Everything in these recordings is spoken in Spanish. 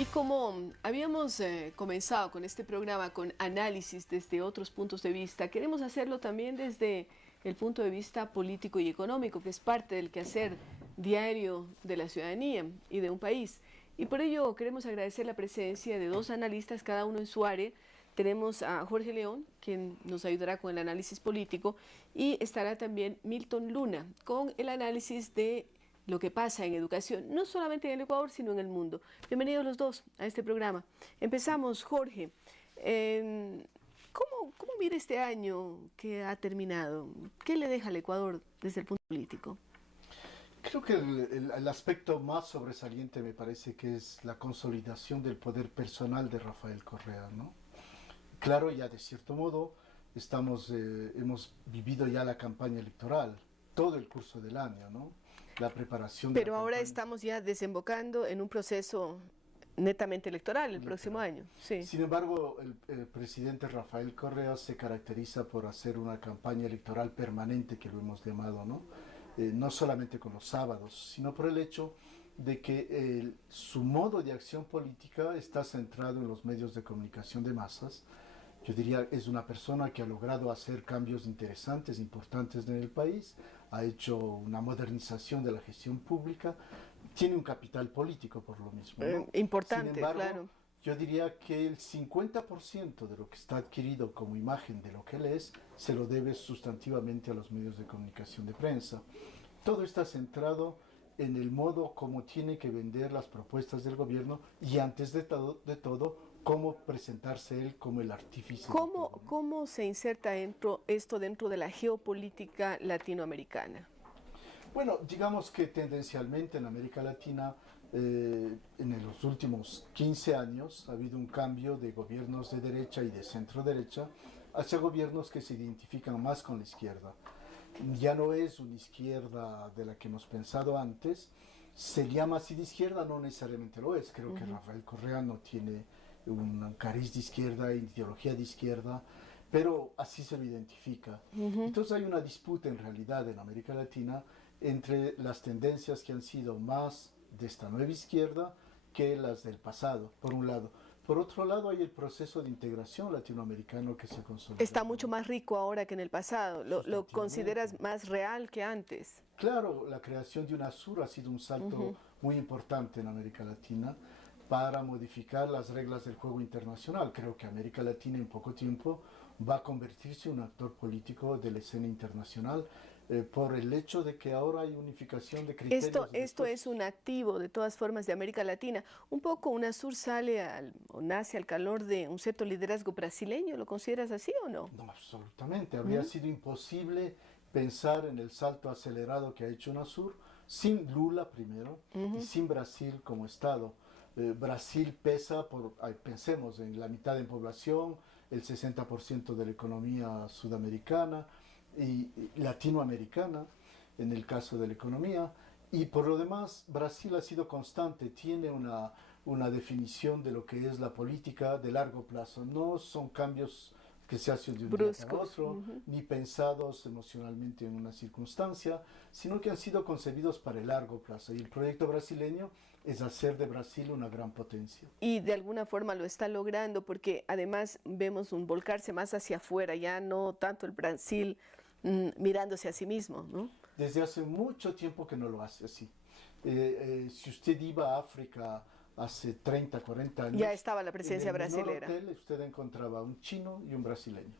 Y como habíamos comenzado con este programa con análisis desde otros puntos de vista, queremos hacerlo también desde el punto de vista político y económico, que es parte del quehacer diario de la ciudadanía y de un país. Y por ello queremos agradecer la presencia de dos analistas, cada uno en su área. Tenemos a Jorge León, quien nos ayudará con el análisis político, y estará también Milton Luna con el análisis de lo que pasa en educación, no solamente en el Ecuador, sino en el mundo. Bienvenidos los dos a este programa. Empezamos, Jorge. ¿Cómo mira este año que ha terminado? ¿Qué le deja al Ecuador desde el punto político? Creo que el aspecto más sobresaliente me parece que es la consolidación del poder personal de Rafael Correa, ¿no? Claro, ya de cierto modo hemos vivido ya la campaña electoral, todo el curso del año, ¿no? La preparación de Pero la ahora campaña. estamos ya desembocando en un proceso netamente electoral el próximo año. Sí. Sin embargo, el presidente Rafael Correa se caracteriza por hacer una campaña electoral permanente, que lo hemos llamado, ¿no? No solamente con los sábados, sino por el hecho de que su modo de acción política está centrado en los medios de comunicación de masas. Yo diría, es una persona que ha logrado hacer cambios interesantes, importantes en el país, ha hecho una modernización de la gestión pública, tiene un capital político por lo mismo, ¿no? Importante, Sin embargo, claro. yo diría que el 50% de lo que está adquirido como imagen de lo que él es, se lo debe sustantivamente a los medios de comunicación de prensa. Todo está centrado en el modo como tiene que vender las propuestas del gobierno y antes de todo cómo presentarse él como el artífice. ¿Cómo se inserta esto dentro de la geopolítica latinoamericana? Bueno, digamos que tendencialmente en América Latina, en los últimos 15 años, ha habido un cambio de gobiernos de derecha y de centro derecha hacia gobiernos que se identifican más con la izquierda. Ya no es una izquierda de la que hemos pensado antes, se llama así de izquierda, no necesariamente lo es. Creo que Rafael Correa no tiene un cariz de izquierda, ideología de izquierda, pero así se lo identifica. Entonces hay una disputa en realidad en América Latina entre las tendencias que han sido más de esta nueva izquierda que las del pasado, por un lado. Por otro lado, hay el proceso de integración latinoamericano que se consolida. Está mucho más rico ahora que en el pasado. ¿Lo consideras más real que antes? Claro, la creación de UNASUR ha sido un salto muy importante en América Latina para modificar las reglas del juego internacional. Creo que América Latina en poco tiempo va a convertirse en un actor político de la escena internacional por el hecho de que ahora hay unificación de criterios. Esto es un activo de todas formas de América Latina. Un poco UNASUR o nace al calor de un cierto liderazgo brasileño. ¿Lo consideras así o no? No, absolutamente. Habría sido imposible pensar en el salto acelerado que ha hecho UNASUR sin Lula primero y sin Brasil como Estado. Brasil pesa, pensemos, en la mitad de población, el 60% de la economía sudamericana y latinoamericana, en el caso de la economía, y por lo demás Brasil ha sido constante, tiene una definición de lo que es la política de largo plazo, no son cambios que se hacen de un día para otro, ni pensados emocionalmente en una circunstancia, sino que han sido concebidos para el largo plazo. Y el proyecto brasileño es hacer de Brasil una gran potencia. Y de alguna forma lo está logrando, porque además vemos un volcarse más hacia afuera, ya no tanto el Brasil mirándose a sí mismo, ¿no? Desde hace mucho tiempo que no lo hace así. Si usted iba a África hace 30, 40 años, ya estaba la presencia brasilera. En el hotel usted encontraba un chino y un brasileño,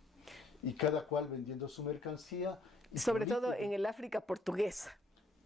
y cada cual vendiendo su mercancía. Sobre todo en el África portuguesa.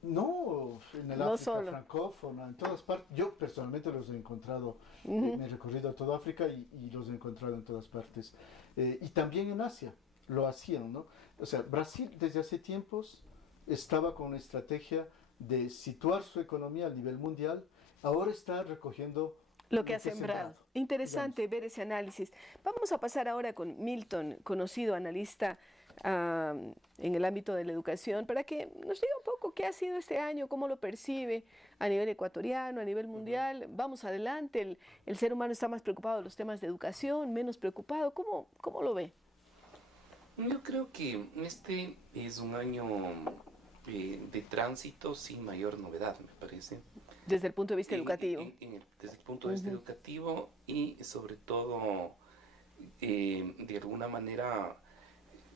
No, en el África francófona, en todas partes. Yo personalmente los he encontrado, me he recorrido a toda África y los he encontrado en todas partes. Y también en Asia lo hacían, ¿no? O sea, Brasil desde hace tiempos estaba con una estrategia de situar su economía a nivel mundial, ahora está recogiendo lo que ha sembrado. Interesante ver ese análisis. Vamos a pasar ahora con Milton, conocido analista en el ámbito de la educación, para que nos diga un poco qué ha sido este año, cómo lo percibe a nivel ecuatoriano, a nivel mundial. Vamos adelante, el ser humano está más preocupado de los temas de educación, menos preocupado. ¿Cómo lo ve? Yo creo que este es un año de tránsito sin mayor novedad, me parece. Desde el punto de vista educativo. Desde el punto de vista educativo y sobre todo, de alguna manera,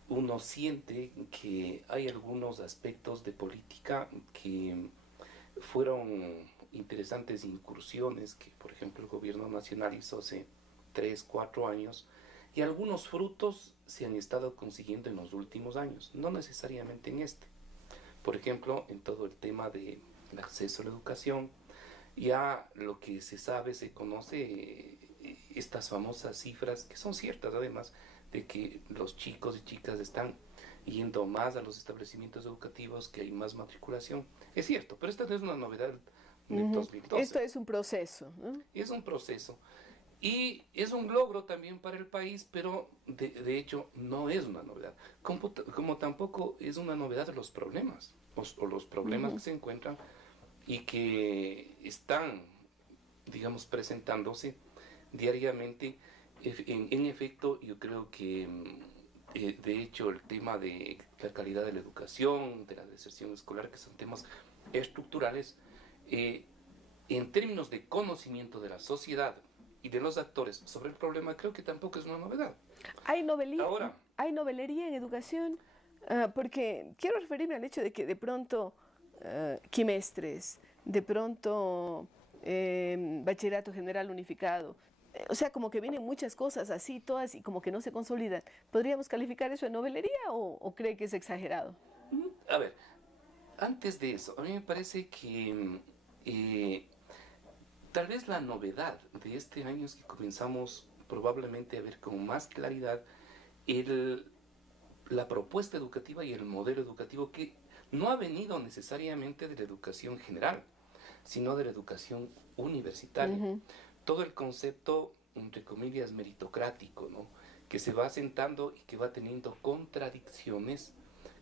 uno siente que hay algunos aspectos de política que fueron interesantes incursiones que, por ejemplo, el gobierno nacional hizo hace 3, 4 años y algunos frutos se han estado consiguiendo en los últimos años, no necesariamente en este. Por ejemplo, en todo el tema del acceso a la educación, ya lo que se sabe, se conoce, estas famosas cifras, que son ciertas además, de que los chicos y chicas están yendo más a los establecimientos educativos, que hay más matriculación. Es cierto, pero esta no es una novedad del 2012. Esto es un proceso, ¿no? Es un proceso. Y es un logro también para el país, pero de hecho no es una novedad. Como tampoco es una novedad los problemas, o los problemas que se encuentran y que están, digamos, presentándose diariamente. En efecto, yo creo que, de hecho, el tema de la calidad de la educación, de la deserción escolar, que son temas estructurales, en términos de conocimiento de la sociedad y de los actores sobre el problema, creo que tampoco es una novedad. ¿Hay novelería en educación? Porque quiero referirme al hecho de que de pronto quimestres, de pronto bachillerato general unificado, o sea, como que vienen muchas cosas así, todas, y como que no se consolidan. ¿Podríamos calificar eso de novelería o cree que es exagerado? A ver, antes de eso, a mí me parece que tal vez la novedad de este año es que comenzamos probablemente a ver con más claridad la propuesta educativa y el modelo educativo, que no ha venido necesariamente de la educación general, sino de la educación universitaria. Todo el concepto, entre comillas, meritocrático, ¿no?, que se va asentando y que va teniendo contradicciones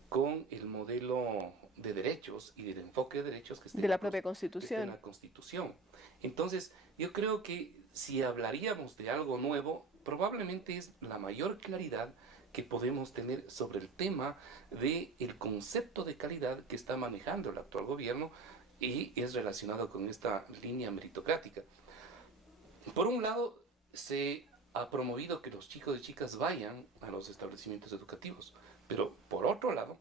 con el modelo de derechos y del enfoque de derechos que está de la propia Constitución. En la Constitución. Entonces, yo creo que si hablaríamos de algo nuevo, probablemente es la mayor claridad que podemos tener sobre el tema del concepto de calidad que está manejando el actual gobierno y es relacionado con esta línea meritocrática. Por un lado, se ha promovido que los chicos y chicas vayan a los establecimientos educativos, pero por otro lado,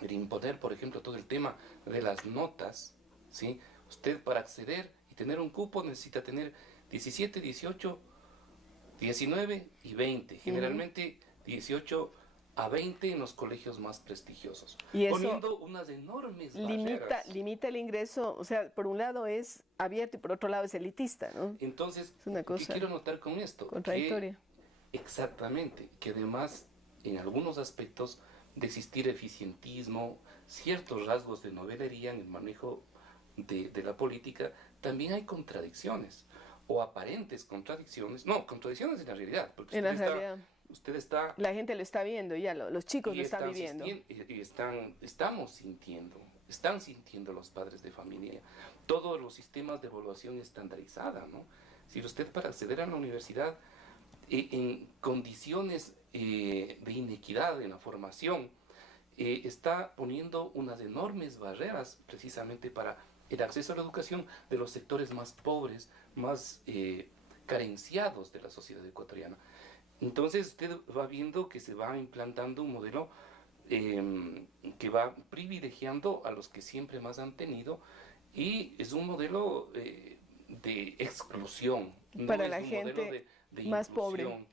el imponer, por ejemplo, todo el tema de las notas, ¿sí? Usted, para acceder y tener un cupo, necesita tener 17, 18, 19 y 20. Generalmente 18 a 20 en los colegios más prestigiosos. Y eso poniendo unas enormes barreras. Limita el ingreso, o sea, por un lado es abierto y por otro lado es elitista, ¿no? Entonces, es una cosa ¿qué quiero notar con esto? contradictoria. Exactamente, que además, en algunos aspectos, de existir eficientismo, ciertos rasgos de novelería en el manejo de la política, también hay contradicciones, o aparentes contradicciones, no, contradicciones en la realidad, porque en la realidad usted está... La gente lo está viendo ya, los chicos lo están viviendo. Están sintiendo los padres de familia, todos los sistemas de evaluación estandarizada, ¿no? Si usted, para acceder a la universidad en condiciones de inequidad en la formación, está poniendo unas enormes barreras precisamente para el acceso a la educación de los sectores más pobres, más carenciados de la sociedad ecuatoriana. Entonces usted va viendo que se va implantando un modelo que va privilegiando a los que siempre más han tenido, y es un modelo de exclusión, para no la es un gente modelo de más pobre.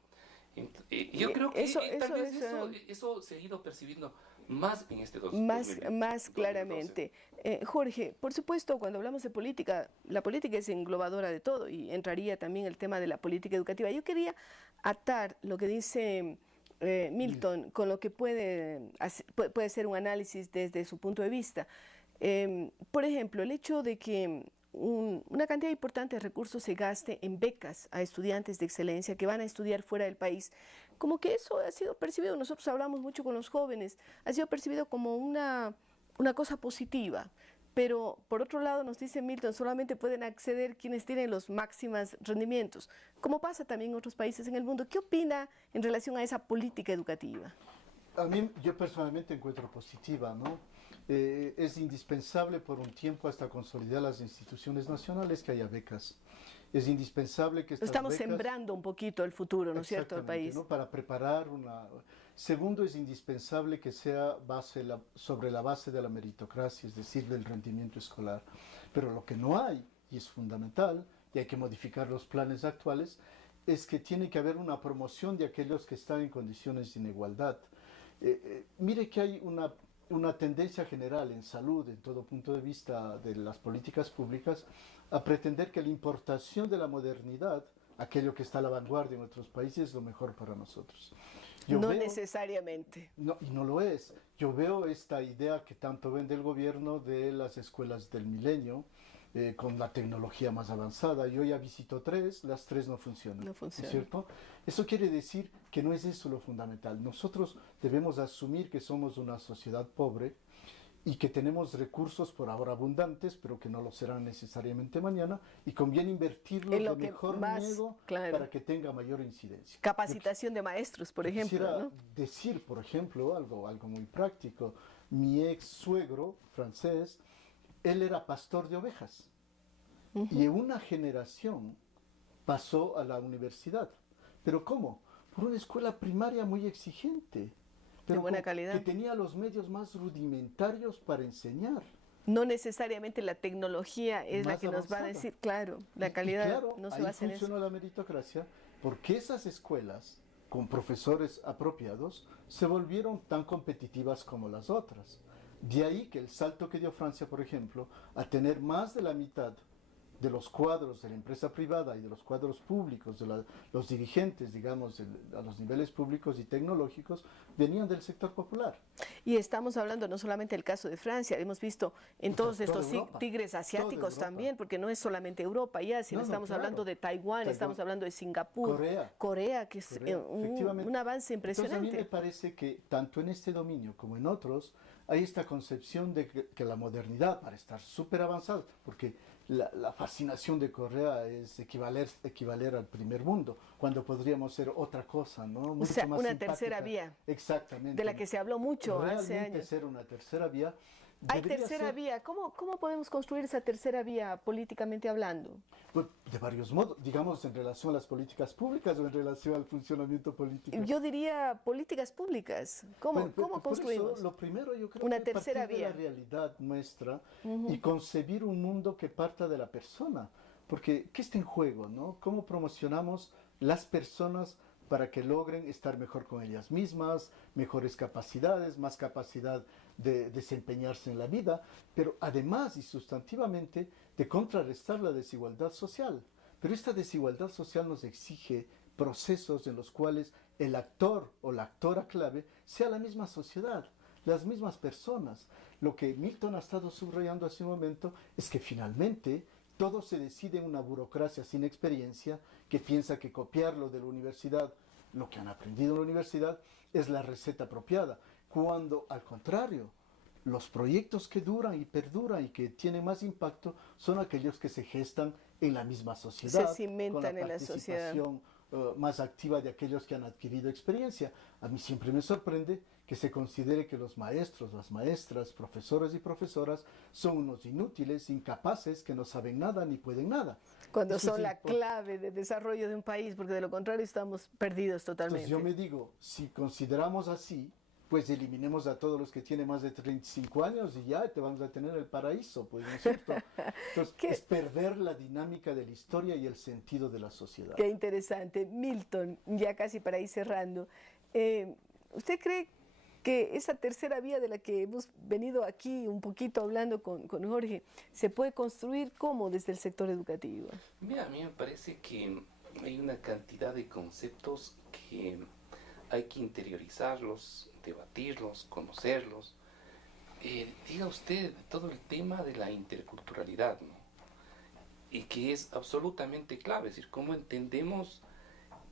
Yo creo que tal vez es, eso se ha ido percibiendo más en este 2020. Más claramente. Jorge, por supuesto, cuando hablamos de política, la política es englobadora de todo y entraría también el tema de la política educativa. Yo quería atar lo que dice Milton con lo que puede ser un análisis desde su punto de vista. Por ejemplo, el hecho de que una cantidad importante de recursos se gaste en becas a estudiantes de excelencia que van a estudiar fuera del país, como que eso ha sido percibido, nosotros hablamos mucho con los jóvenes, ha sido percibido como una cosa positiva, pero por otro lado nos dice Milton, solamente pueden acceder quienes tienen los máximos rendimientos, como pasa también en otros países en el mundo. ¿Qué opina en relación a esa política educativa? A mí, yo personalmente encuentro positiva, ¿no? es indispensable por un tiempo hasta consolidar las instituciones nacionales que haya becas. Es indispensable que estas Estamos becas, sembrando un poquito el futuro, ¿no es cierto?, del país. ¿no? Para preparar una... Segundo, es indispensable que sea sobre la base de la meritocracia, es decir, del rendimiento escolar. Pero lo que no hay, y es fundamental, y hay que modificar los planes actuales, es que tiene que haber una promoción de aquellos que están en condiciones de inigualdad. Mire que hay una tendencia general en salud, en todo punto de vista de las políticas públicas, a pretender que la importación de la modernidad, aquello que está a la vanguardia en otros países, es lo mejor para nosotros. No necesariamente. No, y no lo es. Yo veo esta idea que tanto vende el gobierno de las escuelas del milenio, con la tecnología más avanzada. Yo ya visito 3, las 3 no funcionan. No funcionan. ¿Cierto? Eso quiere decir que no es eso lo fundamental. Nosotros debemos asumir que somos una sociedad pobre y que tenemos recursos por ahora abundantes, pero que no lo serán necesariamente mañana, y conviene invertirlos de mejor modo para que tenga mayor incidencia. Capacitación de maestros, por ejemplo. Quisiera ¿no? decir, por ejemplo, algo muy práctico. Mi ex suegro francés, él era pastor de ovejas, y en una generación pasó a la universidad. ¿Pero cómo? Por una escuela primaria muy exigente, pero de buena calidad, que tenía los medios más rudimentarios para enseñar. No necesariamente la tecnología es la que nos va a decir, claro, la calidad claro, no se va a hacer eso. Ahí funcionó la meritocracia, porque esas escuelas con profesores apropiados se volvieron tan competitivas como las otras. De ahí que el salto que dio Francia, por ejemplo, a tener más de la mitad de los cuadros de la empresa privada y de los cuadros públicos, de los dirigentes, digamos, a los niveles públicos y tecnológicos, venían del sector popular. Y estamos hablando no solamente del caso de Francia, hemos visto en todos estos tigres asiáticos también, porque no es solamente Europa ya, sino estamos hablando de Taiwán, estamos hablando de Singapur, Corea, que es un avance impresionante. Entonces a mí me parece que tanto en este dominio como en otros, hay esta concepción de que la modernidad, para estar súper avanzada, porque la fascinación de Corea es equivaler al primer mundo, cuando podríamos ser otra cosa, ¿no? Mucho o sea, más una tercera vía. Exactamente. De la que se habló mucho hace años. Ser una tercera vía. Hay tercera vía. ¿Cómo podemos construir esa tercera vía políticamente hablando? Pues de varios modos, digamos en relación a las políticas públicas o en relación al funcionamiento político. Yo diría políticas públicas. ¿Cómo construimos? Eso, lo primero yo creo una que tercera partir vía de la realidad nuestra y concebir un mundo que parta de la persona. Porque, ¿qué está en juego, no? ¿Cómo promocionamos las personas para que logren estar mejor con ellas mismas, mejores capacidades, más capacidad de desempeñarse en la vida, pero además y sustantivamente de contrarrestar la desigualdad social? Pero esta desigualdad social nos exige procesos en los cuales el actor o la actora clave sea la misma sociedad, las mismas personas. Lo que Milton ha estado subrayando hace un momento es que finalmente todo se decide en una burocracia sin experiencia que piensa que copiarlo de la universidad, lo que han aprendido en la universidad, es la receta apropiada, cuando al contrario, los proyectos que duran y perduran y que tienen más impacto son aquellos que se gestan en la misma sociedad, se cimentan en la sociedad, más activa de aquellos que han adquirido experiencia. A mí siempre me sorprende que se considere que los maestros, las maestras, profesores y profesoras son unos inútiles, incapaces, que no saben nada ni pueden nada. Cuando son la clave de desarrollo de un país, porque de lo contrario estamos perdidos totalmente. Entonces yo me digo, si consideramos así, pues eliminemos a todos los que tienen más de 35 años y ya te vamos a tener el paraíso, pues, ¿no es cierto? Entonces, es perder la dinámica de la historia y el sentido de la sociedad. Qué interesante. Milton, ya casi para ir cerrando, ¿usted cree que esa tercera vía de la que hemos venido aquí un poquito hablando con Jorge, se puede construir cómo desde el sector educativo? Mira, a mí me parece que hay una cantidad de conceptos que hay que interiorizarlos, debatirlos, conocerlos. Diga usted todo el tema de la interculturalidad, ¿no? Y que es absolutamente clave, es decir, cómo entendemos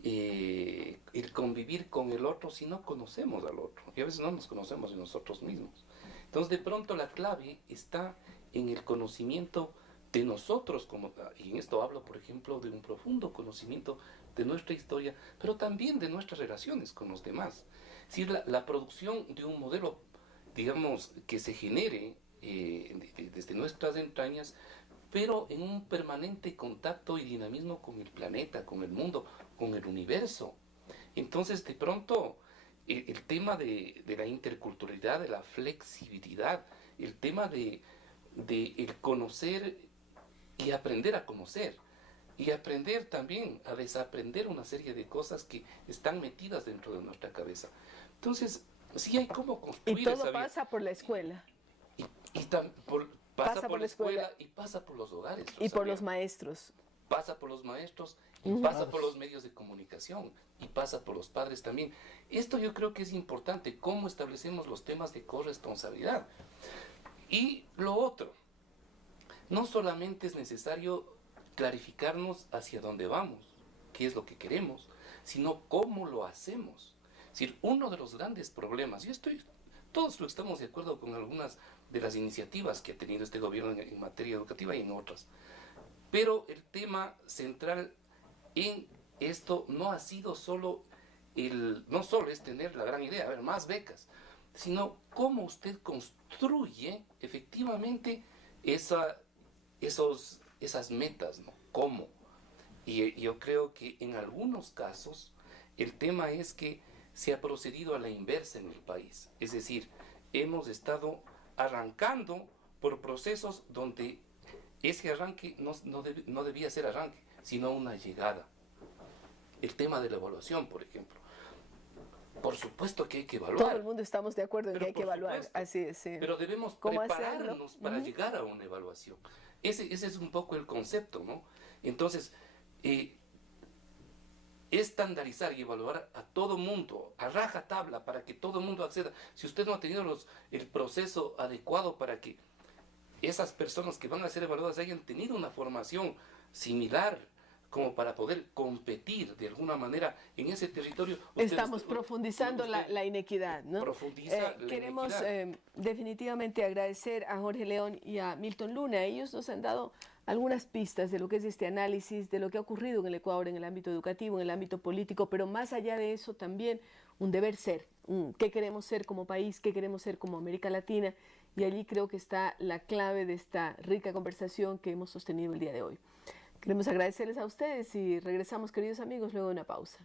el convivir con el otro si no conocemos al otro. Y a veces no nos conocemos en nosotros mismos. Entonces, de pronto la clave está en el conocimiento de nosotros, y en esto hablo, por ejemplo, de un profundo conocimiento de nuestra historia, pero también de nuestras relaciones con los demás. Es decir, la producción de un modelo digamos, que se genere desde nuestras entrañas, pero en un permanente contacto y dinamismo con el planeta, con el mundo, con el universo. Entonces, de pronto, el tema de la interculturalidad, de la flexibilidad, el tema de el conocer y aprender a conocer, y aprender también a desaprender una serie de cosas que están metidas dentro de nuestra cabeza. Entonces, sí hay cómo construir Y todo esa vida. pasa por la escuela. Pasa por la escuela y pasa por los hogares. Y por los maestros. Pasa por los maestros y pasa por los medios de comunicación y pasa por los padres también. Esto yo creo que es importante, cómo establecemos los temas de corresponsabilidad. Y lo otro, no solamente es necesario clarificarnos hacia dónde vamos, qué es lo que queremos, sino cómo lo hacemos. Es decir, uno de los grandes problemas, todos estamos de acuerdo con algunas de las iniciativas que ha tenido este gobierno en materia educativa y en otras, pero el tema central en esto no ha sido no solo es tener la gran idea, a ver, más becas, sino cómo usted construye efectivamente esas metas, ¿no? ¿Cómo? Y yo creo que en algunos casos el tema es que se ha procedido a la inversa en el país. Es decir, hemos estado arrancando por procesos donde ese arranque no debía ser arranque, sino una llegada. El tema de la evaluación, por ejemplo. Por supuesto que hay que evaluar. Todo el mundo estamos de acuerdo en que hay que evaluar. Supuesto, así es, sí. Pero debemos prepararnos para llegar a una evaluación. Ese es un poco el concepto, ¿no? Entonces, estandarizar y evaluar a todo mundo, a rajatabla, para que todo mundo acceda. Si usted no ha tenido el proceso adecuado para que esas personas que van a ser evaluadas hayan tenido una formación similar, como para poder competir de alguna manera en ese territorio. Estamos profundizando la inequidad, ¿no? Queremos definitivamente agradecer a Jorge León y a Milton Luna. Ellos nos han dado algunas pistas de lo que es este análisis, de lo que ha ocurrido en el Ecuador en el ámbito educativo, en el ámbito político, pero más allá de eso también un deber ser, qué queremos ser como país, qué queremos ser como América Latina, y allí creo que está la clave de esta rica conversación que hemos sostenido el día de hoy. Queremos agradecerles a ustedes y regresamos, queridos amigos, luego de una pausa.